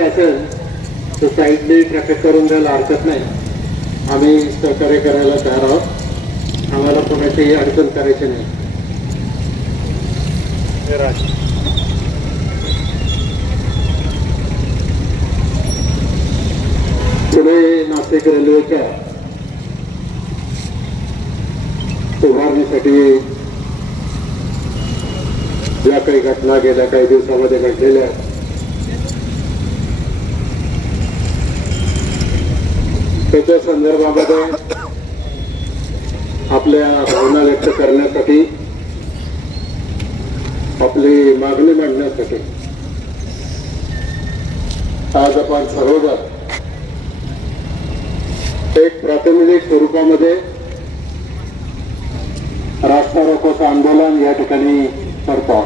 Traffic असेल तर साईडने ट्रॅफिक करून द्यायला हरकत नाही. आम्ही सहकार्य करायला तयार आहोत. आम्हाला कोणाचीही अडचण करायची नाही. पुणे नाशिक रेल्वेच्या उभारणीसाठी ज्या काही घटना गेल्या काही दिवसामध्ये घडलेल्या आहेत त्याच्या संदर्भामध्ये आपल्या भावना व्यक्त करण्यासाठी, आपली मागणी मांडण्यासाठी आज आपण सर्वजण एक प्रातिनिधिक स्वरूपामध्ये रास्ता रोकोचं आंदोलन या ठिकाणी करतो.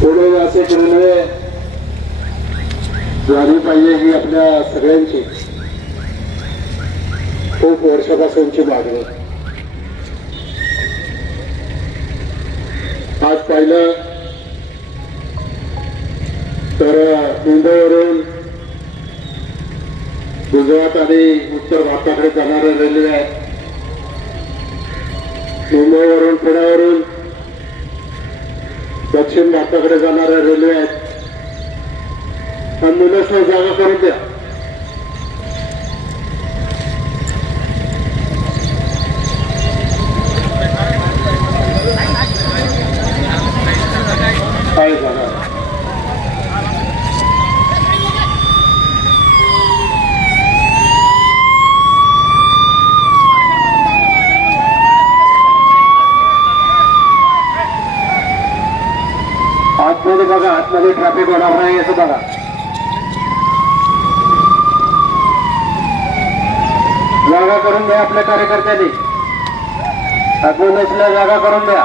पुणे नाशिक रेल्वे झाली पाहिजे ही आपल्या सगळ्यांची खूप वर्षापासूनची मागणी. आज पाहिलं तर मुंबईवरून गुजरात आणि उत्तर भारताकडे जाणाऱ्या रेल्वे आहेत. मुंबईवरून पुण्यावरून दक्षिण भारताकडे जाणाऱ्या रेल्वे आहेत. ॲम्ब्युलन्स जागा करून द्या. काय जागा आतमध्ये बघा, आतमध्ये ट्रॅफिक होणार नाही असं बघा. जागा करून द्या आपल्या कार्यकर्त्यांनी. ॲम्ब्युलन्सला जागा करून द्या.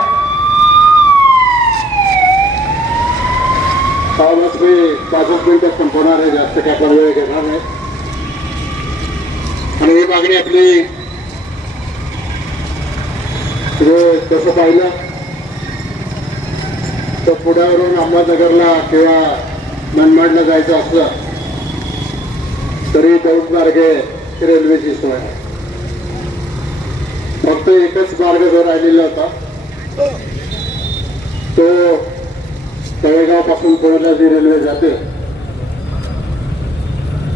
पावसात मी 5 मिनिटात संपवणार आहे, जास्त काय पण वेळ घेणार नाही. आणि ही मागणी आपली तसं पाहिलं तर पुण्यावरून अहमदनगरला किंवा मनमाडला जायचं असलं तरी दौंड मार्गे रेल्वेची सोय आहे. फक्त एकच मार्ग जो राहिलेला होता तो तळेगाव पासून पुण्याला जी रेल्वे जाते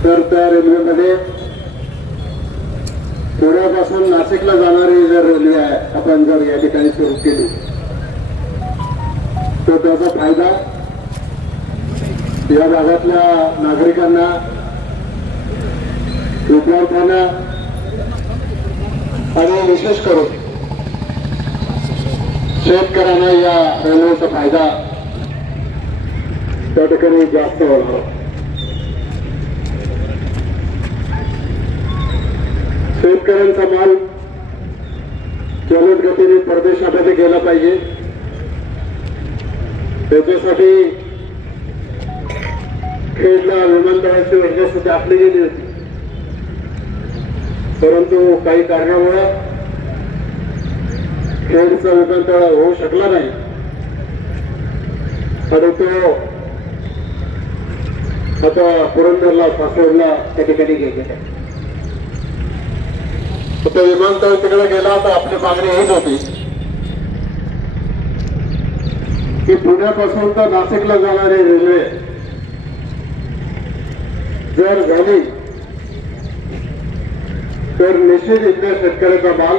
तर त्या रेल्वेमध्ये पुण्यापासून नाशिकला जाणारी जर रेल्वे आहे आपण जर या ठिकाणी सुरू केली तर त्याचा फायदा या भागातल्या नागरिकांना, विद्यार्थ्यांना आणि विशेष करून शेतकऱ्यांना या रेल्वेचा फायदा त्या ठिकाणी जास्त होणार. शेतकऱ्यांचा माल जलद गतीने परदेशामध्ये गेला पाहिजे. त्याच्यासाठी खेडला विमानतळाची योजना आखली गेली होती, परंतु काही कारणामुळे खेडचा विमानतळ होऊ शकला नाही आणि तो आता पुरंदरला, सासवडला त्या ठिकाणी गेलेला आहे. तो विमानतळ तिकडे गेला तर आपली मागणी हीच होती की पुण्यापासून तर नाशिकला जाणारी रेल्वे जर झाली तर निश्चित इथल्या शेतकऱ्याचा माल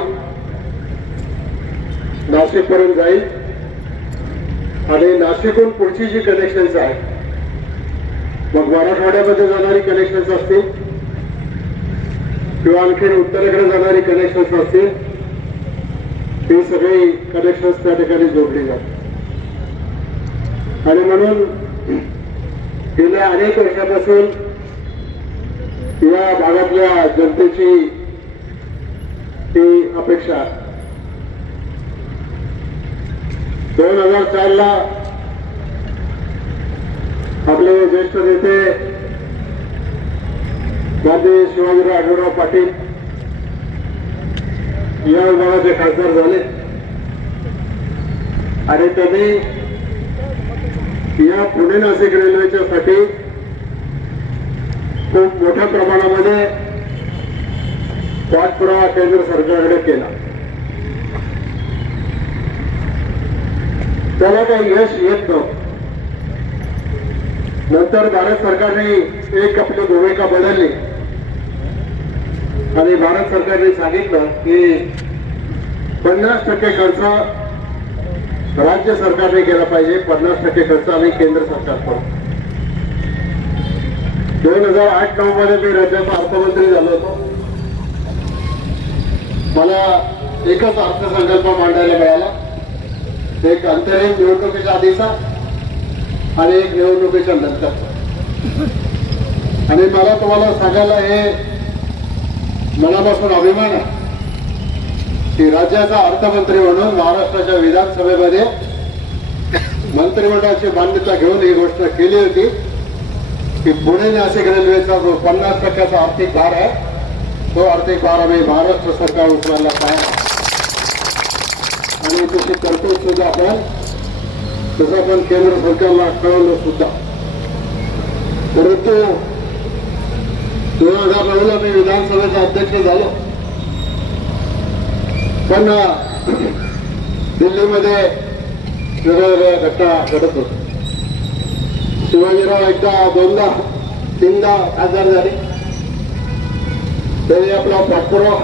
नाशिक पर्यंत जाईल आणि नाशिकहून पुढची जी कनेक्शन्स आहेत, मग मराठवाड्यामध्ये जाणारी कनेक्शन्स असतील किंवा आणखी उत्तरेकडे जाणारी कनेक्शन्स असतील, ही सगळी कनेक्शन्स त्या ठिकाणी जोडली जातात. आणि म्हणून गेल्या अनेक वर्षापासून या भागातल्या जनतेची ही अपेक्षा 2004 ला आपले ज्येष्ठ नेते माननीय शिवाजीराव आढळराव पाटील या विभागाचे खासदार झाले आणि त्यांनी या पुणे नाशिक रेल्वेच्या साठी खूप मोठ्या प्रमाणामध्ये पाठपुरावा केंद्र सरकारकडे केला. त्याला काही यश येत नव्हतं. नंतर भारत सरकारने एक आपली भूमिका बदलली आणि भारत सरकारने सांगितलं की 50% खर्च राज्य सरकारने केला पाहिजे, 50% खर्च आम्ही केंद्र सरकार करू. 2008-9 मध्ये मी राज्याचा अर्थमंत्री झालो होतो. मला एकच अर्थसंकल्प मांडायला मिळाला, एक अंतरिम निवडणुकीच्या आधीचा आणि एक निवडणुकीच्या नंतरचा. आणि मला तुम्हाला सांगायला हे मनापासून अभिमान आहे की राज्याचा अर्थमंत्री म्हणून महाराष्ट्राच्या विधानसभेमध्ये मंत्रिमंडळाची मान्यता घेऊन ही घोषणा केली होती की पुणे नाशिक रेल्वेचा जो 50% आर्थिक भार आहे तो आर्थिक भार आम्ही महाराष्ट्र सरकार उचलायला तयार आहे. आणि तशी तरतूद सुद्धा आपण तसं पण केंद्र सरकारला कळवलं सुद्धा. परंतु 2009ला मी विधानसभेचा अध्यक्ष झालो, पण दिल्लीमध्ये वेगवेगळ्या घटना घडत होत्या. शिवाजीराव एकदा 2दा 3दा खासदार झाले, त्यांनी आपला पाठपुरावा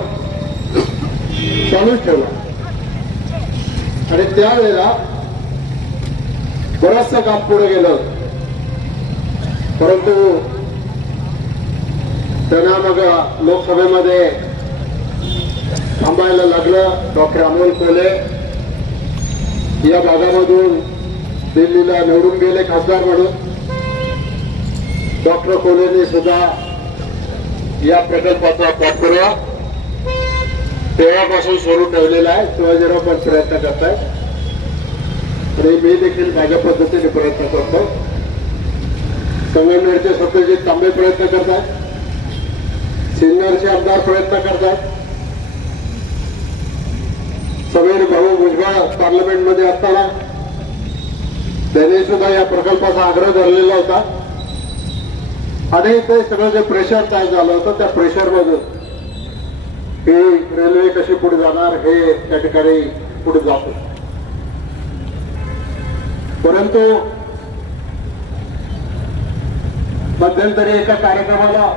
चालूच ठेवला आणि त्यावेळेला बरचसं काम पुढे गेलं. परंतु त्यांना मग लोकसभेमध्ये थांबायला लागलं. डॉक्टर अमोल कोल्हे या भागामधून दिल्लीला निवडून गेले खासदार म्हणून. डॉक्टर कोल्हेंनी सुद्धा या प्रकल्पाचा पाठपुरावा तेव्हापासून सुरू ठेवलेला आहे. शिवाजीराव पण प्रयत्न करतायत आणि मी देखील माझ्या पद्धतीने प्रयत्न करतो. संगमनेरचे सत्यजित तांबे प्रयत्न करतात, सिन्नरचे आमदार प्रयत्न करतात, समीर भाऊ भुजबळ पार्लमेंटमध्ये असताना त्यांनी सुद्धा या प्रकल्पाचा आग्रह धरलेला होता. आणि ते सगळं जे प्रेशर तयार झालं होतं त्या प्रेशरमधून ही रेल्वे कशी पुढे जाणार हे त्या ठिकाणी पुढे जातो. परंतु मध्यंतरी एका कार्यक्रमाला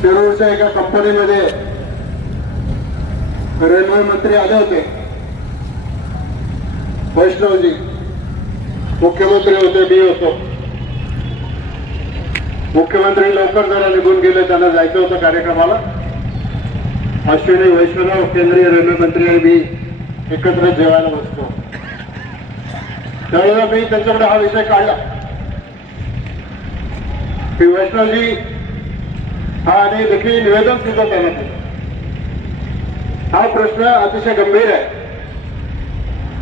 शिरूरच्या एका कंपनीमध्ये रेल्वे मंत्री आले होते, वैष्णवजी. मुख्यमंत्री होते, मी होतो. मुख्यमंत्री लवकर जरा निघून गेले, त्यांना जायचं होतं कार्यक्रमाला. अश्विनी वैष्णव केंद्रीय रेल्वे मंत्री आणि मी एकत्र जेवायला बसतो. त्यावेळेला मी त्यांच्याकडे हा विषय काढला की वैष्णवजी हा आणि देखील निवेदन सुद्धा त्यांना केलं. हा प्रश्न अतिशय गंभीर आहे.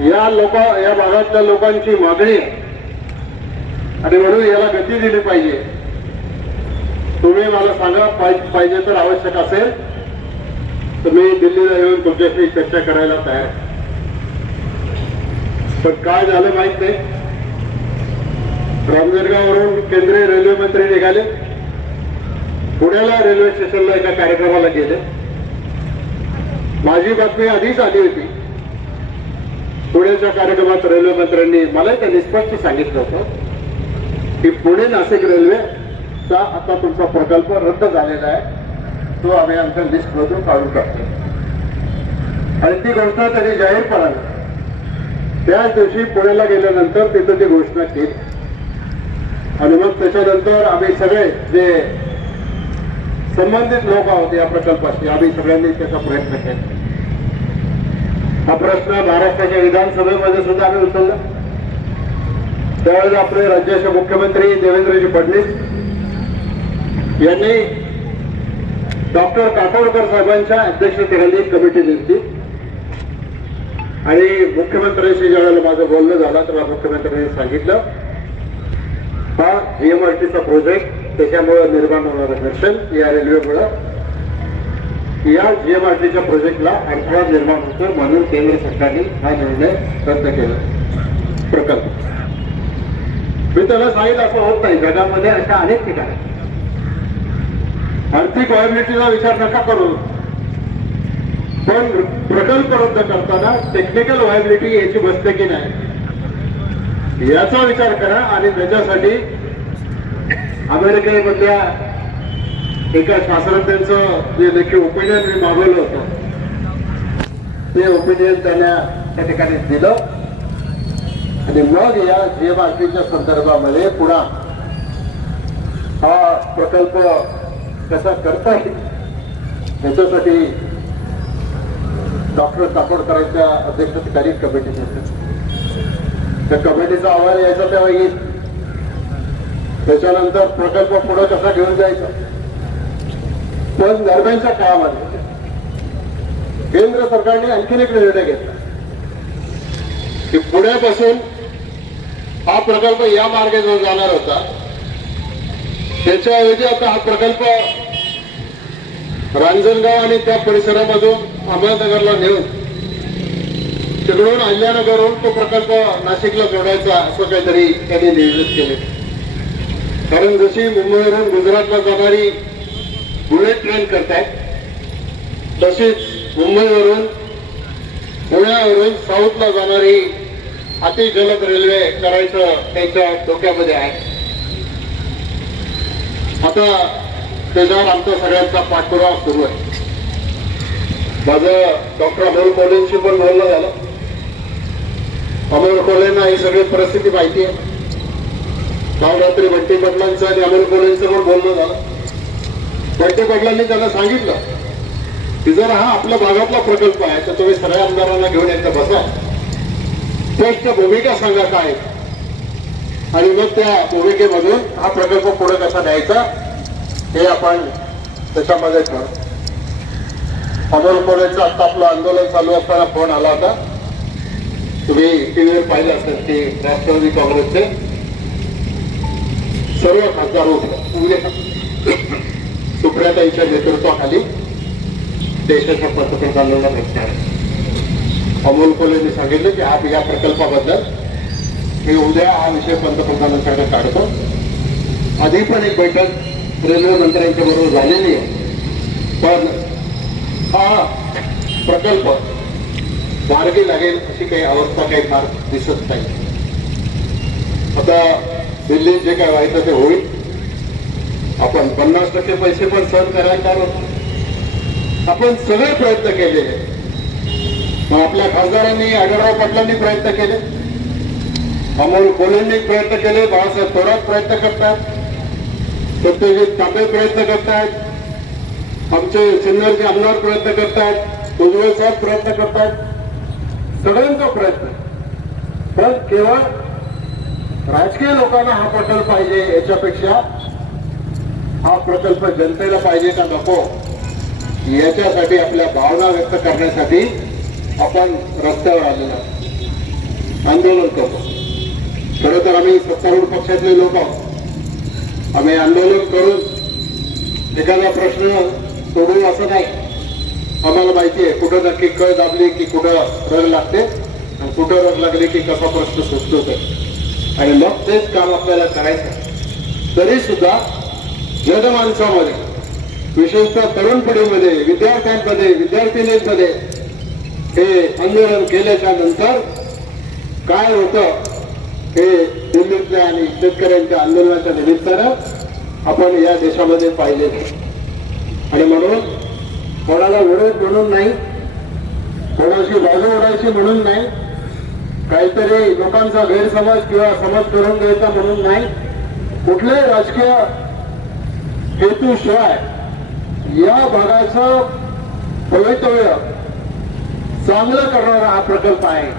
या भागातल्या लोकांची मागणी आहे आणि म्हणून याला गती दिली पाहिजे. तुम्ही मला सांगा, पाहिजे तर आवश्यक असेल तर मी दिल्लीला येऊन तुमच्याशी चर्चा करायला तयार आहे. पण काय झालं माहित नाही. रामजरगाववरून केंद्रीय रेल्वे मंत्री निघाले, पुण्याला रेल्वे स्टेशनला एका कार्यक्रमाला गेले. माझी बातमी आधीच आली होती. पुण्याच्या कार्यक्रमात रेल्वे मंत्र्यांनी मला त्यांनी स्पष्ट सांगितलं होतं की पुणे नाशिक रेल्वेचा आता तुमचा प्रकल्प रद्द झालेला आहे, तो आम्ही आमच्या लिस्टमधून काढून टाकतो. आणि ती घोषणा त्यांनी जाहीरपणाने त्याच दिवशी पुण्याला गेल्यानंतर तिथं ती घोषणा केली. आणि मग त्याच्यानंतर आम्ही सगळे जे संबंधित लोक आहोत या प्रकल्पाशी, आम्ही सगळ्यांनी त्याचा प्रयत्न केला. हा प्रश्न महाराष्ट्राच्या विधानसभेमध्ये सुद्धा आम्ही उचलला. त्यावेळेला आपले राज्याचे मुख्यमंत्री देवेंद्रजी फडणवीस यांनी डॉक्टर काकोडकर साहेबांच्या अध्यक्षतेखाली एक कमिटी नेमली आणि मुख्यमंत्र्यांशी ज्यावेळेला माझं बोलणं झालं तेव्हा मुख्यमंत्र्यांनी सांगितलं हा जीएमआरटीचा प्रोजेक्ट, त्याच्यामुळे निर्माण होणारं घर्षण या रेल्वेमुळे या जीएमआरटीच्या प्रोजेक्टला अडथळा निर्माण होतो, म्हणून केंद्र सरकारने हा निर्णय रद्द केला प्रकल्प. मी त्याला सांगितलं असं होत नाही, जगामध्ये अशा अनेक ठिकाणी आर्थिक व्हायबिलिटीचा विचार नका करू, पण प्रकल्प रद्द करताना टेक्निकल व्हायबिलिटी याची बसते की नाही याचा विचार करा. आणि त्याच्यासाठी अमेरिकेमधल्या एका शास्त्रज्ञांचं जे लेखी ओपिनियन मी मागवलं होतं, ते ओपिनियन त्यांना त्या ठिकाणी दिलं. आणि मग या जीएमआरटीच्या संदर्भामध्ये पुन्हा हा प्रकल्प कसा करता येईल याच्यासाठी डॉक्टर तापडकरांच्या अध्यक्षतेखाली कमिटी नेमली. त्या कमिटीचा अहवाल यायचा तेव्हा येईल. त्याच्यानंतर प्रकल्प पुढे कसा घेऊन जायचा. पण दरम्यानच्या काळामध्ये केंद्र सरकारने आणखीन एक निर्णय घेतला की पुण्यापासून हा प्रकल्प या मार्गे जो जाणार होता त्याच्याऐवजी आता हा प्रकल्प रांजणगाव आणि त्या परिसरामधून अहमदनगरला नेऊन तिकडून अहिल्यानगरहून तो प्रकल्प नाशिकला जोडायचा असं काहीतरी त्यांनी नियोजित केले. कारण जशी मुंबईवरून गुजरातला जाणारी बुलेट ट्रेन करतायत, तशीच मुंबईवरून पुण्यावरून साऊथला जाणारी अतिजलद रेल्वे करायचं त्यांच्या डोक्यामध्ये आहे. आता त्याच्यावर आमचा सगळ्यांचा पाठपुरावा सुरू आहे. माझं डॉक्टर अमोल कोल्हेंशी पण बोलणं झालं. अमोल कोल्हेंना ही सगळी परिस्थिती माहिती आहे. काल रात्री बंटी पाटलांचं आणि अमोल कोल्हेंचं पण बोलणं झालं. बंटी पाटलांनी त्यांना सांगितलं की जर हा आपल्या भागातला प्रकल्प आहे तर तुम्ही सगळ्या आमदारांना घेऊन एकदा बसा, स्पष्ट भूमिका सांगा काय, आणि मग त्या भूमिकेमधून हा प्रकल्प पुढे कसा न्यायचा हे आपण त्याच्यामध्ये ठरवू. अमोल कोल्हेंचं आता आपलं आंदोलन चालू असताना फोन आला होता. तुम्ही टीव्हीवर पाहिलं असेल की राष्ट्रवादी काँग्रेसचे सर्व खासदार उभे सुप्रियाताईंच्या नेतृत्वाखाली देशाच्या पंतप्रधानांना भेटणार. अमोल कोल्हेंनी सांगितलं की या प्रकल्पाबद्दल मी उद्या हा विषय पंतप्रधानांकडे काढतो. आधी पण एक बैठक रेल्वे मंत्र्यांच्या बरोबर झालेली आहे, पण हा प्रकल्प मार्गी लागेल अशी काही अवस्था काही फार दिसत नाही. आता दिल्लीत जे काय व्हायचं ते होईल. आपण 50% पैसे पण सहन करायला तयार होतो. आपण सगळे प्रयत्न केलेले. मग आपल्या खासदारांनी आढळराव पाटलांनी प्रयत्न केले, अमोल कोल्हेंनी प्रयत्न केले, बाळासाहेब थोरात प्रयत्न करतात, सत्यजित तांबे प्रयत्न करतायत, आमचे सिन्नरचे आमदार प्रयत्न करतात, उज्ज्वल साहेब प्रयत्न करतात, सगळ्यांचा प्रयत्न. पण केवळ राजकीय लोकांना हा प्रकल्प पाहिजे याच्यापेक्षा हा प्रकल्प जनतेला पाहिजे का नको याच्यासाठी आपल्या भावना व्यक्त करण्यासाठी आपण रस्त्यावर आलेलो आहोत, आंदोलन करतो. खरं तर आम्ही सत्तारूढ पक्षातले लोक आहोत. आम्ही आंदोलन करून एखादा प्रश्न सोडवू असं नाही. आम्हाला माहिती आहे कुठं नक्की कळ दाबली की कुठं रग लागते आणि कुठं रग लागली की कसा प्रश्न सुटतो ते, आणि मग तेच काम आपल्याला करायचं. तरी सुद्धा जनमानसामध्ये विशेषतः तरुण पिढीमध्ये, विद्यार्थ्यांमध्ये, विद्यार्थिनींमध्ये हे आंदोलन केल्याच्या नंतर काय होतं हे दिल्लीतल्या आणि शेतकऱ्यांच्या आंदोलनाच्या निमित्तानं आपण या देशामध्ये पाहिले. आणि म्हणून कोणाला विरोध म्हणून नाही, कोणाशी बाजू ओढायची म्हणून नाही, काहीतरी लोकांचा गैरसमज किंवा समज करून द्यायचा म्हणून नाही, कुठल्याही राजकीय हेतूशिवाय या भागाचं भवितव्य चांगलं करणारा हा प्रकल्प आहे.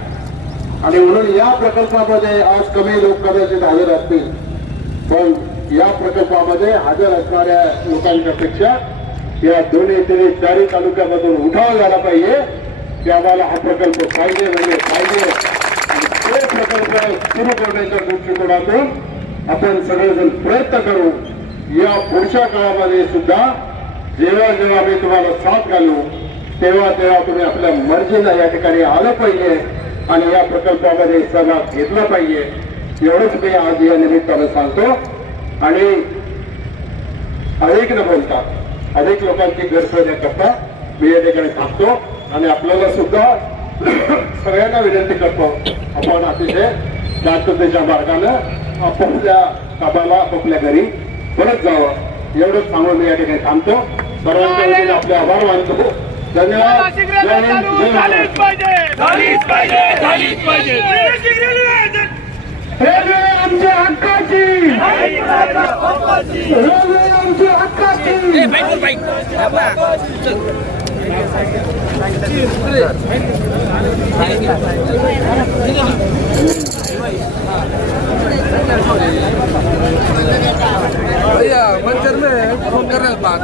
आणि म्हणून या प्रकल्पामध्ये आज कमी लोक कदाचित हजर असतील, पण या प्रकल्पामध्ये हजर असणाऱ्या लोकांच्या पेक्षा या दोन्ही तरी चारही तालुक्यामधून उठाव झाला पाहिजे की आम्हाला हा प्रकल्प पाहिजे म्हणजे पाहिजे. आणि तो प्रकल्प सुरू करण्याच्या दृष्टिकोनातून आपण सगळेजण प्रयत्न करू. या पुढच्या काळामध्ये सुद्धा जेव्हा जेव्हा आम्ही तुम्हाला साथ घालू तेव्हा तेव्हा तुम्ही आपल्या मर्जीला या ठिकाणी आलं पाहिजे आणि या प्रकल्पामध्ये सहभाग घेतला पाहिजे. एवढंच मी आज या निमित्तानं सांगतो. आणि अधिक न बोलता अधिक लोकांची गैरसोय न करता मी या ठिकाणी थांबतो आणि आपल्याला सुद्धा सगळ्यांना विनंती करतो, आपण अतिशय शांततेच्या मार्गानं आपापल्या कामाला आपापल्या घरी परत जावं. एवढंच सांगून मी या ठिकाणी थांबतो. सर्वांच्या वतीने आपले आभार मानतो. धन्यवाद. जय हिंद, जय महाराष्ट्र. रेल्वे आमच्या हक्काची, रेल्वे आमच्या हक्काची. भैया मंदिर में फोन कर रहे हैं बात.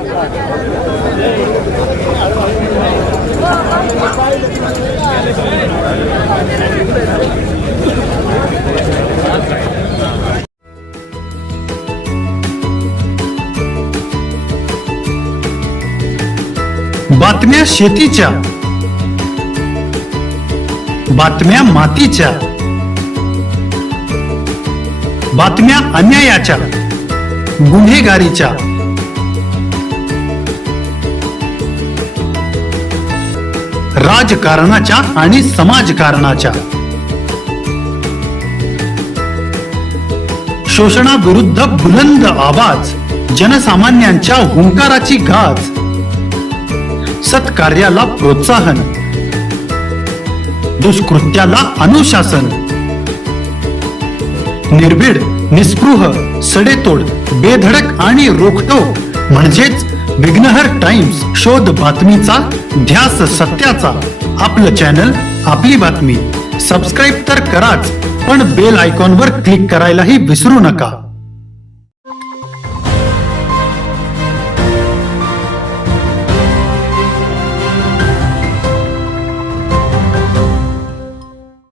बातम्या शेतीच्या, बातम्या मातीच्या, बातम्या अन्यायाच्या, गुन्हेगारीच्या, राजकारणाच्या आणि समाजकारणाच्या, शोषणाविरुद्ध बुलंद आवाज, जनसामान्यांच्या हुंकाराची गाज, सत्कार्याला प्रोत्साहन, दुष्कृत्याला अनुशासन, निर्भीड, निस्पृह, सडेतोड, बेधडक आणि रोखटोक म्हणजेच विघ्नहर टाइम्स. शोध बातमीचा, ध्यास सत्याचा. आपलं चॅनल, आपली बातमी. सबस्क्राईब तर कराच, पण बेल आयकॉनवर क्लिक करायलाही विसरू नका.